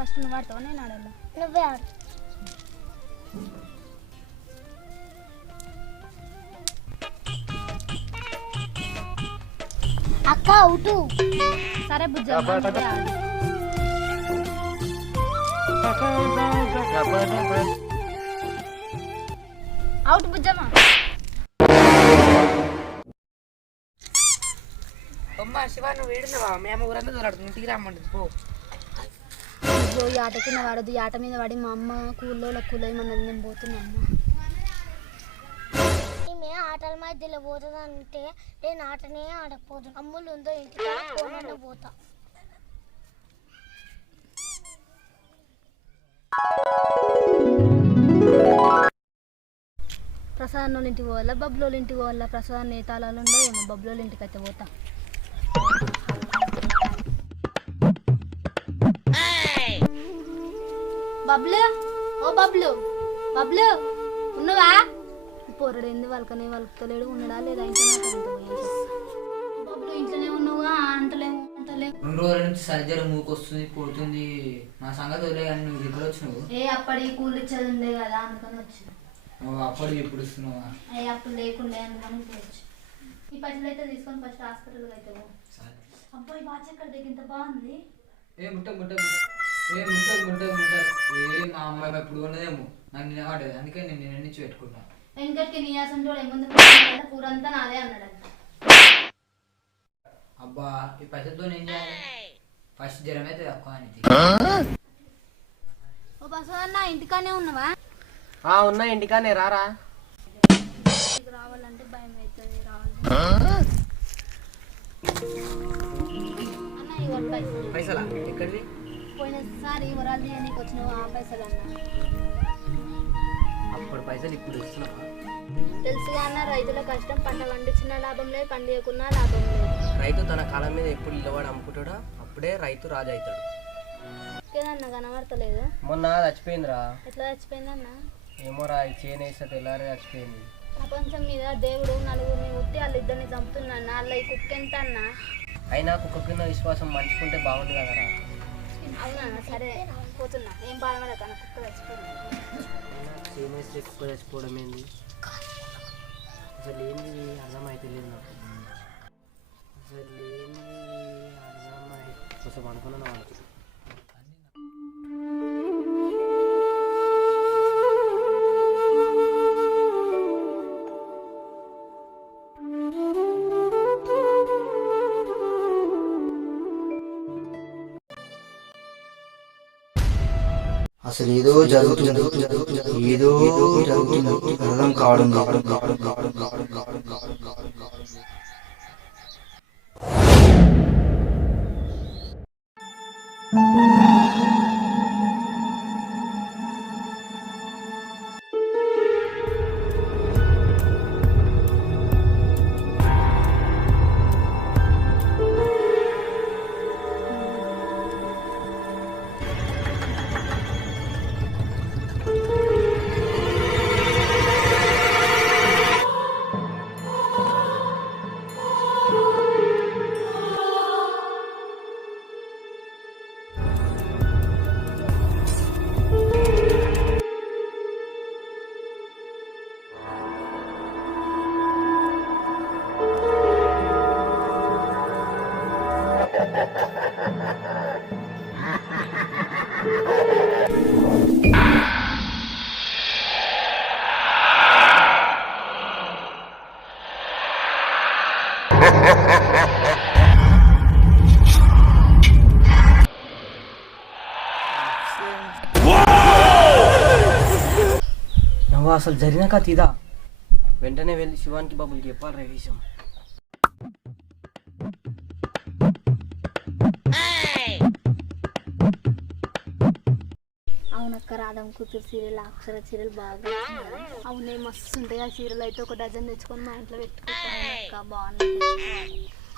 First నువ్వు ఆడతావు నేను ఆడాలా? నువ్వే ఆడు. అక్క అవుటు. సరే బుజ్జమ్మ నువ్వే ఆడు. అవుట్ బుజ్జమ్మ. అమ్మ శివ నువ్వు ఏడున్నావా? మేము ఊరంతా దొరకదు, ఇంటికి రమ్మండి పో. ఈ ఆట కింద వాడదు, ఈ ఆట మీద పడి మా అమ్మ కూల్లో కూలేయమన్నది, నేను పోతున్నా అమ్మ. ఈమె ఆటల మధ్యలో పోతుందంటే నేను ఆటనే ఆడకపోదు. అమ్ములు ఉందో ఇంటికి పోతా. ప్రసాద్ వాళ్ళ ఇంటికి పోవాలా బబ్లోళ్ళ ఇంటికి పోవాలా? ప్రసాద్ ఏ తాళాలు ఉండో ఏమో, బబ్లోళ్ళ ఇంటికి అయితే పోతా. బబ్లు, ఓ బబ్లు, బబ్లు ఉన్నవా? పొరడు ఏంది వాళ్ళకనే వాళ్ళకలేడు, ఉన్నాడా లేదా? బబ్లు ఇంట్లోనే ఉన్నావా? అంటలేము 2 రోజుల నుంచి సర్జరీ మూకొస్తుంది, పోతుంది. నా సంగతి వదిలే కానీ నువ్వు ఎప్పుడు వచ్చినావు? అప్పటి కూలి ఇచ్చేది ఉండే కదా, అందుకని వచ్చి. అప్పటికి ఎప్పుడు ఇస్తున్నావా? అప్పుడు లేకుండే అందుకని పోవచ్చు. ఈ పైసలు అయితే తీసుకొని ఫస్ట్ హాస్పిటల్కి అయితే పో. అబ్బాయి వాచ్ ఎక్కడ ఇంత బాగుంది. మా అమ్మాయి ఎప్పుడు ఉన్నదేమో నాకు నేను ఆడేది, అందుకే నేను నిన్ను పెట్టుకుంటాను. వెంకట్కి నీయాసంటే వాడు ఏముంది పూరంతా నాదే అన్నాడంట. అబ్బా ఈ పైసలతో నేను చేయాలి, ఫస్ట్ జ్వరం అయితే తక్కువ అని. ఓ బసవన్న ఇంటికానే ఉన్నావా? ఉన్నా ఇంటికానే, రారా. రావాలంటే భయం అవుతుంది, రావాలి. అన్న ఇవాళ పైసలా ఎక్కడివి? పోయినసారి వరాలు నీకు వచ్చినావు, ఆ పైసలు అన్న. అప్పుడు పైసలు ఇప్పుడు ఇస్తున్నావా? తెలుసుగా అన్న, రైతుల కష్టం. పంట పండించిన లాభం లేదు, పండియకున్నా లాభం లేదు. రైతు తన కాలం మీద ఎప్పుడు నిలబడి అమ్ముకుంటాడో అప్పుడే రైతు రాజు అవుతాడు. ఏదన్నా కనబడతలేదు. మొన్న చచ్చిపోయిందిరా. ఎట్లా చచ్చిపోయిందన్న? ఏమోరా, ఈ చేను వేస్తే తెల్లారే చచ్చిపోయింది. ప్రపంచం మీద దేవుడు నలుగురిని ఉట్టి వాళ్ళిద్దరిని చంపుతున్నాను. వాళ్ళ ఈ కుక్క ఎంత అన్న? అయినా కుక్క కింద విశ్వాసం మంచుకుంటే బాగుంది కదరా. అవునా? సరే పోతున్నా, ఏం బాధపడక, నా కుక్క చచ్చిపోయింది. చేను వేస్తే కుక్క చచ్చిపోవడం ఏంది? అసలు ఏంది అర్థమైతే లేదు నాకు. అసలు ఏంది అర్థమై కొంచెం అనుకున్నాను వాళ్ళకి. అసలు ఏదో జరుగుతుంది, ఏదో జరుగుతుంది, అర్థం కావడం. నువ్వు అసలు జరిగినాక తీదా వెంటనే వెళ్ళి శివానికి బాబుకి చెప్పాలి రా విషయం. అవునక్క, రాధం కూతురు సీరియల్, అక్షర సీరియల్ బాగా. అవునే మస్తు ఉంటాయి ఆ సీరియల్. అయితే ఒక డజన్ తెచ్చుకొని మా ఇంట్లో పెట్టుకుంటాను. బాగుంది.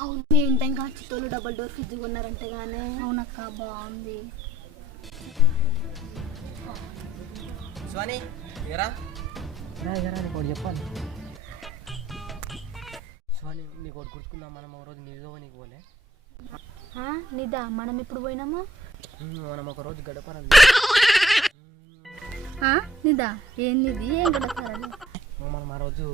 అవును, ఏంటి ఇంకా చిత్తోళ్ళు డబల్ డోర్ ఫ్రిడ్జ్ కొన్నారంటే గానే. అవునక్క బాగుంది. శివాని ఎరా నీకు చెప్పాలి. శివాని నీకు ఒకటి గుర్తుకుందాం, మనం ఒక రోజు నిజంగా నీకు పోలే. నిదా మనం ఎప్పుడు పోయినాము? మనం ఒక రోజు గడపరాలి. నిదా ఏంది ఏం గడపరాలి? మనం ఆ రోజు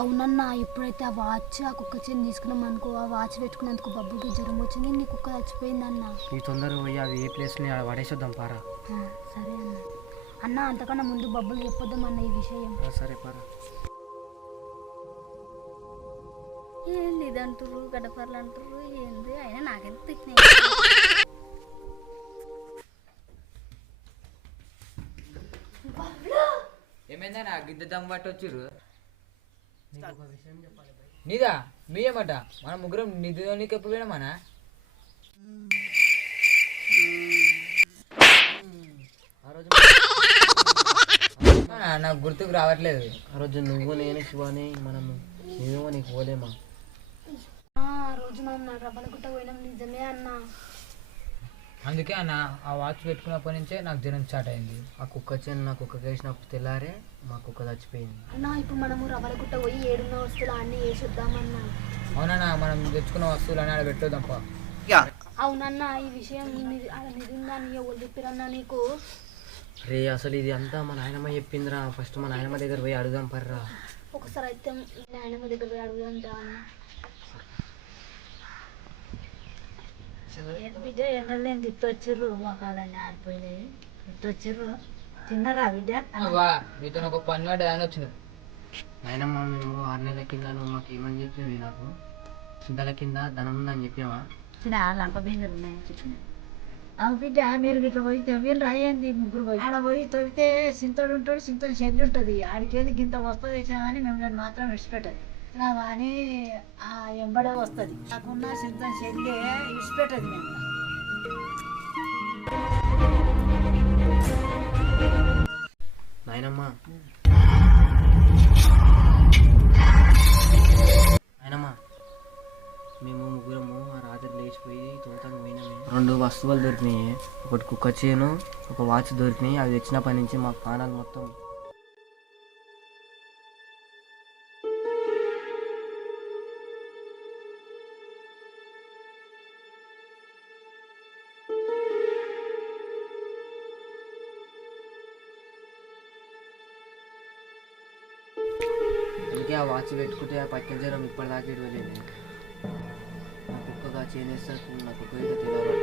అవునన్నా, ఎప్పుడైతే ఆ వాచ్ ఆ కుక్క చెని తీసుకున్నాం అనుకో, ఆ వాచ్ పెట్టుకున్నందుకు బబ్బుకి జ్వరం వచ్చింది, నీ కుక్క చచ్చిపోయిందన్నా. ఈ తొందరగా పోయి అది ఏ ప్లేస్ని పడేసొద్దాం పారా. సరే అన్న. అన్న అంతకన్నా ముందు బబ్బులు చెప్పొద్దాం అన్న ఈ విషయం. సరే పారా. ఏంది ఇది అంటారు, గడపర్లు అంటారు, ఏంది అయినా నాకైతే తిట్టిన. ఏమైందా గిద్ద దమ్ము పట్టి వచ్చిర్రు? నీదా మీయేమట మన ముగ్గురం నిధునికి ఎప్పుడు పోయినామనా? నాకు గుర్తుకు రావట్లేదు. ఆ రోజు నువ్వు నేను శివాని మనము నువ్వేమో నీకు పోలేమా? ఆ రోజు మనం నా రబ్బలగుట్ట పోయినాం, నిజమే అన్న. అందుకే అన్న ఆ వాచ్ పెట్టుకున్నప్పటి నుంచే నాకు జ్వరం స్టార్ట్ అయింది. ఆ కుక్క చేను నా కుక్క వేసినప్పుడు తెల్లారే మా కుక్క చచ్చిపోయింది. అన్న ఇప్పుడు మనము రబ్బలగుట్ట పోయి 7 వస్తువులు అన్నీ వేసొద్దామన్నా. అవునన్నా, మనం తెచ్చుకున్న వస్తువులు అని ఆడ పెట్టొద్దాంప. అవునన్న, ఈ విషయం నిజంగాని ఎవరు చెప్పారన్నా నీకు? రే అసలు ఇది అంతా మా నాయనమ్మ చెప్పిందిరా. ఫస్ట్ మా నాయనమ్మ దగ్గర పోయి అడుగుదాం పర్రా. ఒకసారి అయితే నాయనమ్మ దగ్గర పోయి అడుగుదంటా అన్న. బిడ్డ ఎండలేని తిట్టొచ్చిర్రు, మొక్కలన్నీ ఆరిపోయినాయి. తిట్టొచ్చిర్రు, తిన్నారా బిడ్డ? మీతో ఒక పని అని వచ్చింది. నాయనమ్మ మేము 6 నెలల కింద నువ్వు మాకు ఏమని చెప్పినవి? నాకు చింతల కింద ధనం ఉందని చెప్పావా? లంప బిందెలు ఉన్నాయని చెప్పిన. అవు బిడ్డ, మీరు ఇట్లా పోయి తవ్విన రాయండి, ముగ్గురు పోయి ఆడ పోయి తవ్వితే సింతడు ఉంటాడు, సింతడు చెల్లి ఉంటుంది. ఆడికేది గింత వస్తుంది వేసినా కానీ మిమ్మల్ని మాత్రం విడిచిపెట్టదు. కానీ ఆ ఎంబడే వస్తుంది. నాకున్న సింత చెల్లి విడిచిపెట్టదు మేము. నాయనమ్మ నాయనమ్మ మేము ముగ్గురము ఆ రాత్రి లేచిపోయి తోటకు పోయినామే. 2 వస్తువులు దొరికినాయి. ఒకటి కుక్క చేను, ఒక వాచ్ దొరికినాయి. అవి తెచ్చినప్పటి నుంచి మా ప్రాణాలు మొత్తం అందుకే ఆ వాచ్ పెట్టుకుంటే ఆ పక్కన జ్వరం ఇప్పటిదాకా ఇడవలేదు. నా కుక్కగా చేనేసరికి నా కుక్క తెలవరు.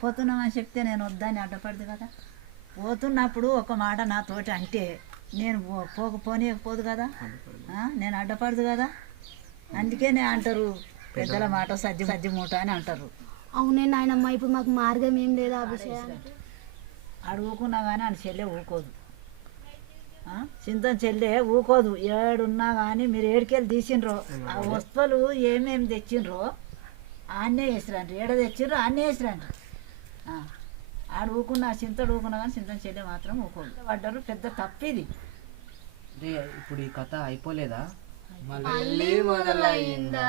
పోతున్నామని చెప్తే నేను వద్దని అడ్డపడదు కదా. పోతున్నప్పుడు ఒక మాట నాతోటి అంటే నేను పోనీయకపోదు కదా, నేను అడ్డపడదు కదా. అందుకే నేను అంటారు పెద్దల మాట సజ్జి మూట అని అంటారు. అవునే నాయనమ్మ, ఇప్పుడు మాకు మార్గం ఏం లేదా ఆ విషయానికి? అడుగుకున్నా కానీ అని చెల్లె ఊకోదు. చింతం చెల్లె ఊకోదు. ఏడున్నా కానీ మీరు ఏడికెళ్ళి తీసిండ్రో ఆ వస్తువులు ఏమేమి తెచ్చిండ్రో ఆన్నే వేసిరండి. ఏడ తెచ్చిండ్రో ఆన్నే వేసిరండి. ఆడు ఊకున్నా చింతడు ఊకున్నా కానీ చింతం చెల్లె మాత్రం ఊకోదు. పడ్డారు, పెద్ద తప్పిది. ఇప్పుడు ఈ కథ అయిపోలేదా? మళ్ళీ మొదలైందా?